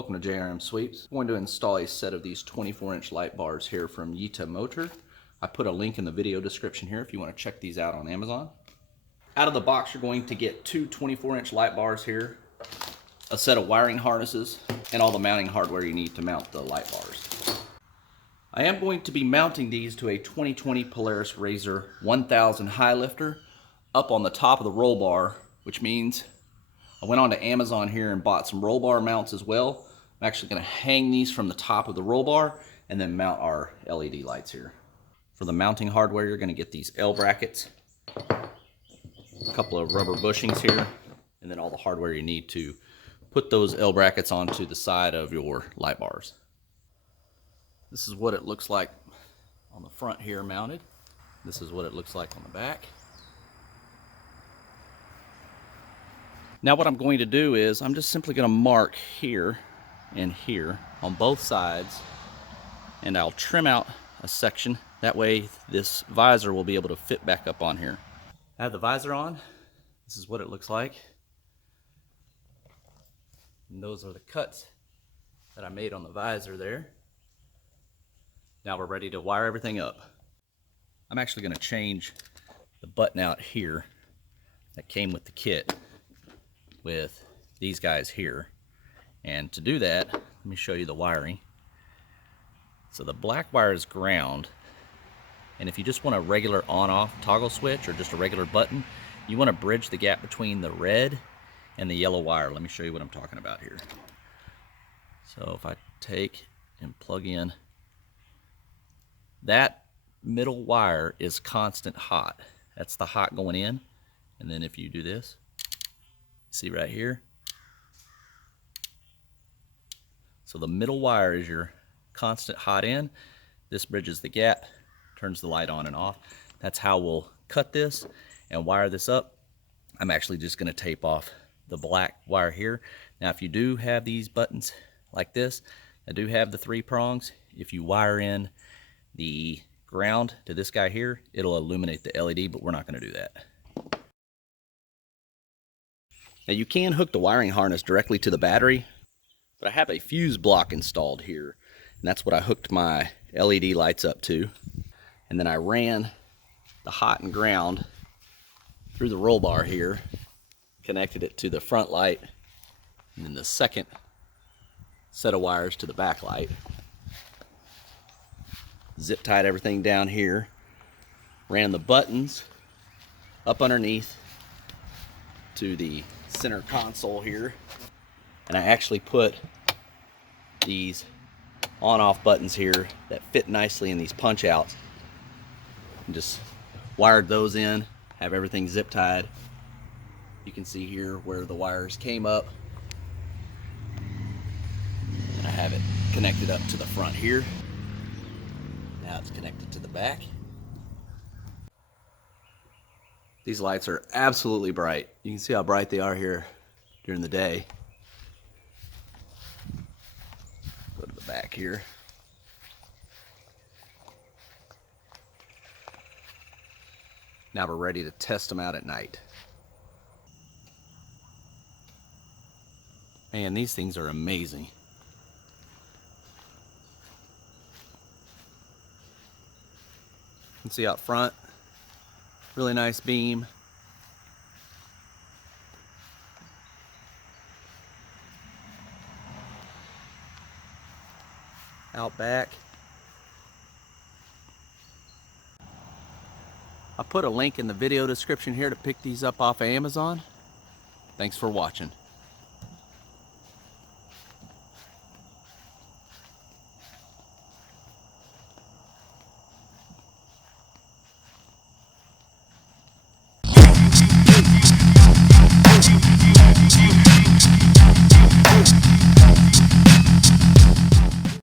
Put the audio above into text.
Welcome to JRMSweeps. I'm going to install a set of these 24-inch light bars here from YitaMotor. I put a link in the video description here if you want to check these out on Amazon. Out of the box, you're going to get two 24-inch light bars here, a set of wiring harnesses, and all the mounting hardware you need to mount the light bars. I am going to be mounting these to a 2020 Polaris RZR 1000 high lifter up on the top of the roll bar, which means I went on to Amazon here and bought some roll bar mounts as well. I'm actually going to hang these from the top of the roll bar and then mount our LED lights here. For the mounting hardware, you're going to get these L brackets, a couple of rubber bushings here, and then all the hardware you need to put those L brackets onto the side of your light bars. This is what it looks like on the front here mounted. This is what it looks like on the back. Now what I'm going to do is I'm just simply going to mark here and here on both sides, and I'll trim out a section. That way this visor will be able to fit back up on here. I have the visor on. This is what it looks like. And those are the cuts that I made on the visor there. Now we're ready to wire everything up. I'm actually going to change the button out here that came with the kit with these guys here, and to do that, let me show you the wiring. So the black wire is ground, and if you just want a regular on-off toggle switch or just a regular button, you want to bridge the gap between the red and the yellow wire. Let me show you what I'm talking about here. So if I take and plug in, that middle wire is constant hot. That's the hot going in, and then if you do this, see right here? So the middle wire is your constant hot in. This bridges the gap, turns the light on and off. That's how we'll cut this and wire this up. I'm actually just going to tape off the black wire here. Now if you do have these buttons like this, I do have the 3 prongs. If you wire in the ground to this guy here, it'll illuminate the LED, but we're not going to do that. Now you can hook the wiring harness directly to the battery, but I have a fuse block installed here, and that's what I hooked my LED lights up to. And then I ran the hot and ground through the roll bar here, connected it to the front light, and then the second set of wires to the back light. Zip tied everything down here, ran the buttons up underneath to the center console here, and I actually put these on-off buttons here that fit nicely in these punch outs, and just wired those in, have everything zip tied. You can see here where the wires came up, and I have it connected up to the front here. Now it's connected to the back. These lights are absolutely bright. You can see how bright they are here during the day. Go to the back here. Now we're ready to test them out at night. Man, these things are amazing. You can see out front, really nice beam. Out back. I put a link in the video description here to pick these up off of Amazon. Thanks for watching.